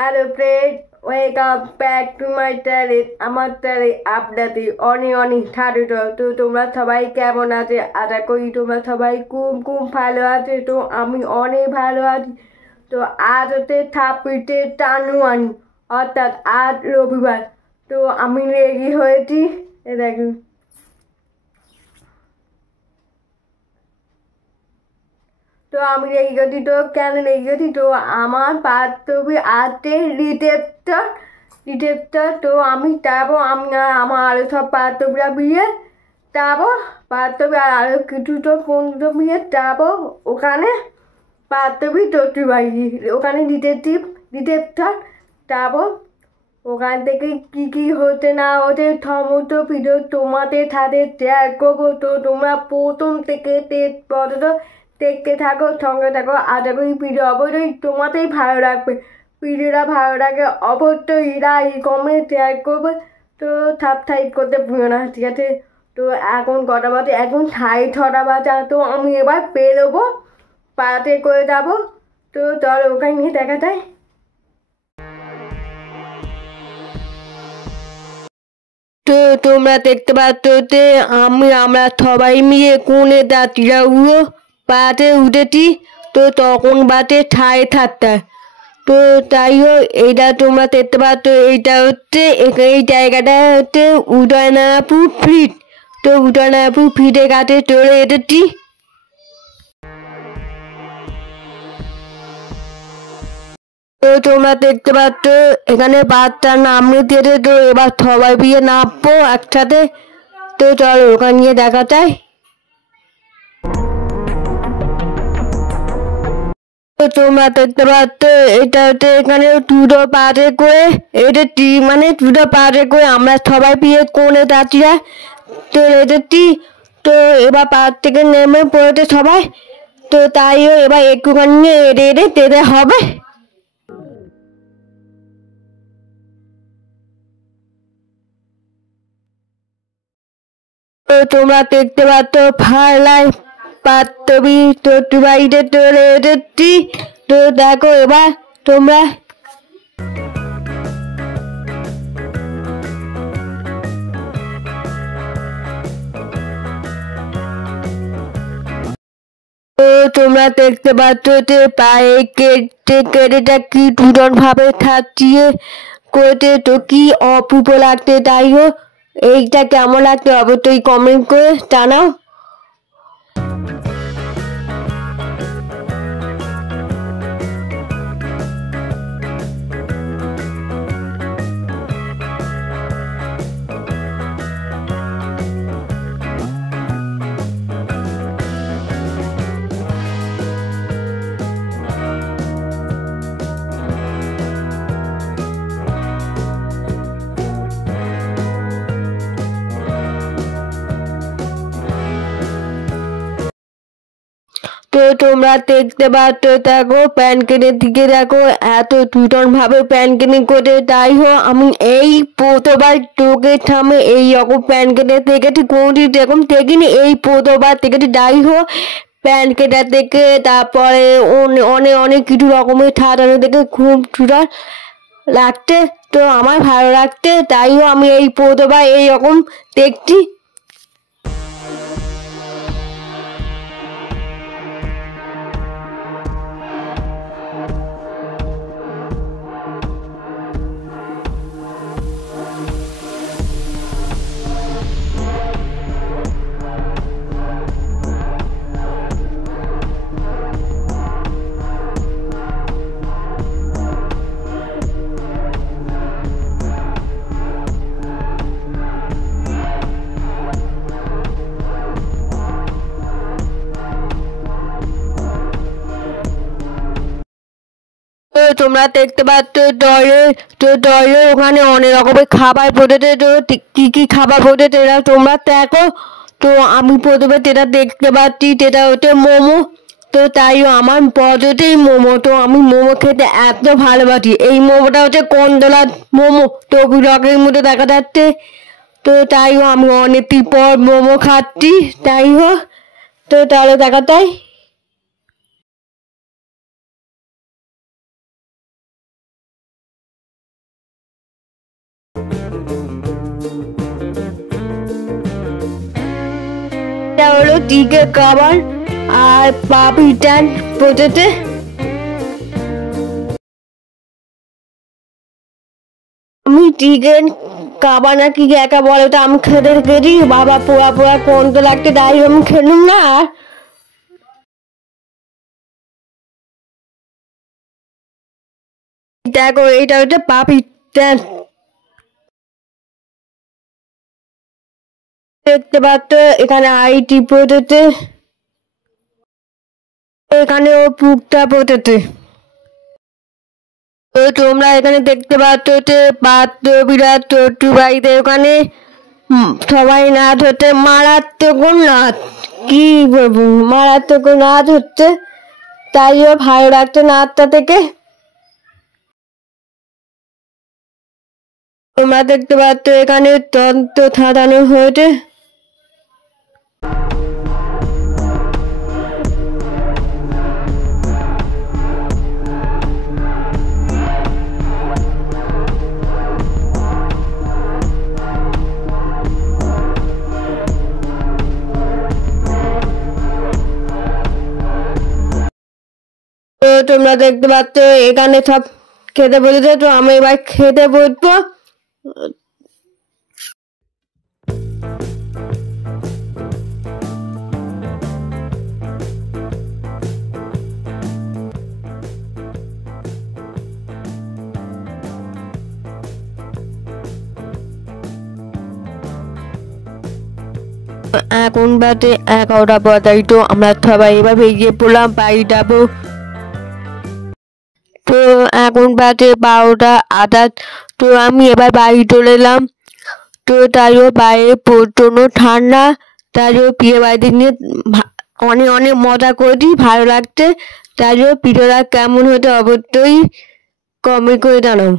Hello friends, welcome back to my channel. আমার চ্যানেলে আপনাদের অনেক অনেক স্বাগত। তো তোমরা সবাই কেমন আছে? আশা করি তোমরা সবাই খুব ভালো আছে। তো আমি অনেক ভালো আছি। তো আজ হচ্ছে 26শে জানুয়ারি, অর্থাৎ আজ রবিবার। তো আমি রেডি হয়েছি, এ দেখুন। তো আমি রেগে গেছি। তো কেন রেগে গেছি? তো আমার বান্ধবী আছে রিসেপ্টার। তো আমি যাবো, আমি আর আমার আরো সব বান্ধবীরা মিলে যাবো। বান্ধবী আর আরো কিছু তো বন্ধু মিলে যাবো ওখানে, বান্ধবী শ্বশুর বাড়ি। ওখানে রিসেপ্টার যাবো। ওখান থেকে কি হতে না হতে সমস্ত ভিডিও তোমাদের সাথে শেয়ার করবো। তো তোমরা প্রথম থেকে শেষ পর্যন্ত দেখতে থাকো, সঙ্গে থাকো। আশা করি ভিডিও অবশ্যই তোমাদের ভালো লাগবে। ভিডিওটা ভালো লাগে অবশ্যই লাইক কমেন্ট শেয়ার করবে। তো সাবস্ক্রাইব করতে ভুলো না, ঠিক আছে? তো এখন কটা বাজে? এখন 6:30 বাজে। তো আমি এবার বেরোবো, পাড়াতে করে যাবো। তো চলো ওখানে নিয়ে দেখা যায়। তো তোমরা দেখতে পাচ্ছ যে আমরা সবাই মিলে কোণে যাত্রীরা পাড়াতে উঠেছি। তো তখন বাজে 7:30। তো তাই হোক, এইটা তোমরা দেখতে পাচ্ছ, এইটা হচ্ছে এই জায়গাটা হচ্ছে উদয়নারায়ণপুর ফিট। তো উদয়নারায়ণপুর ফিটের কাছে চলে এসেছি। তো তোমরা দেখতে পাচ্ছ এখানে বাচ্চা নামতে দিয়েছে। তো এবার সবাই বিয়ে নামবো একসাথে। তো চলো ওখানে গিয়ে দেখা যায়। তো তোমরা দেখতে পাচ্ছ এটা হচ্ছে এখানে দুটো পাড়ে করে, এটা মানে দুটো পাড়ে করে আমরা সবাই বিয়ে কোণে যাত্রীরা চলে এসেছি। তো এবার পাড় থেকে নেমে পড়েছে সবাই। তো তাইও এবার একটুখানি এড়ে যেতে হবে। তো তোমরা দেখতে পাচ্ছ ফার্লাই বান্ধবী শ্বশুর বাড়িতে চলে এসেছি। তো দেখো এবার তোমরা। তো তোমরা দেখতে পাচ্ছ যে পায়ে কেটেটা কি দুজন ভাবে থাকছিয়ে করেছে। তো কি অপূর্ব লাগছে। তাই হোক, এইটা কেমন লাগছে অবশ্যই কমেন্ট করে জানাও। তো তোমরা দেখতে পাচ্ছ, দেখো প্যানকেনের দিকে দেখো, এত দুজন ভাবে প্যানকেনিং করে। তাই হোক, আমি এই প্রথমবার চোখের সামনে এই রকম প্যানকেনের দেখেছি, কোনোদিন এরকম দেখিনি, এই প্রথমবার দেখেছি। যাই হোক, প্যানকেটা দেখে তারপরে অনেক কিছু রকমের সাজানো দেখে খুব সুন্দর লাগছে। তো আমার ভালো লাগছে। তাই হোক, আমি এই প্রথমবার এইরকম দেখছি। তো তোমরা দেখতে পাচ্ছ দলের ওখানে অনেক রকমের খাবার পড়েছে। তো কি খাবার পড়েছে এরা তোমরা দেখো। তো আমি প্রথমে যেটা দেখতে পাচ্ছি সেটা হচ্ছে মোমো। তো তাই আমার পছন্দের মোমো। তো আমি মোমো খেতে এত ভালোবাসি। এই মোমোটা হচ্ছে কন্দলার মোমো। তো ব্লগের মধ্যে দেখা যাচ্ছে। তো তাই আমি অনেকদিন পর মোমো খাচ্ছি। তাই হোক, তো তাহলে দেখা যায়। এটা হলো টিকের খাবার আর পাপড়ি চাট পোটেতে। আমি চিকেন কাবা নাকি একা বলে তো আমি খেতে গেছি, বাবা পোড়া পোড়া কোন তো লাগতে, তাই আমি খেলুম না। আর দেখো এটা হচ্ছে পাপড়ি চাট, দেখতে পাচ্ছ এখানে আইটি পোটেতে, এখানে ও পুকটা পোটেতে। তো তোমরা এখানে দেখতে পাচ্ছ যে পাত্র বিরাট চট্টু বাড়িতে ওখানে সবাই নাচ হচ্ছে, মারাত্মক নাচ, কি বলবো মারাত্মক নাচ হচ্ছে, তাইও ভালো লাগছে নাচটা থেকে। তোমরা দেখতে পাচ্ছ এখানে তন্ত্র ছাড়ানো হয়েছে। তো তোমরা দেখতে পাচ্ছ এখানে সব খেতে বসেছে, তো আমি এবার খেতে বসবো। এখন বাজে 11:45, তো আমরা সবাই এবার বেরিয়ে পড়লাম বাড়ি যাবো। তো এখন বাজে 12:28, তো আমি এবার বাড়ি চলে এলাম। তো তাইও বাইরে প্রচণ্ড ঠান্ডা, তাইও বিয়ে বাড়িতে নিয়ে অনেক অনেক মজা করেছি, ভালো লাগছে। তাইও ভিডিওটা কেমন হতে অবশ্যই কমেন্ট করে জানাও।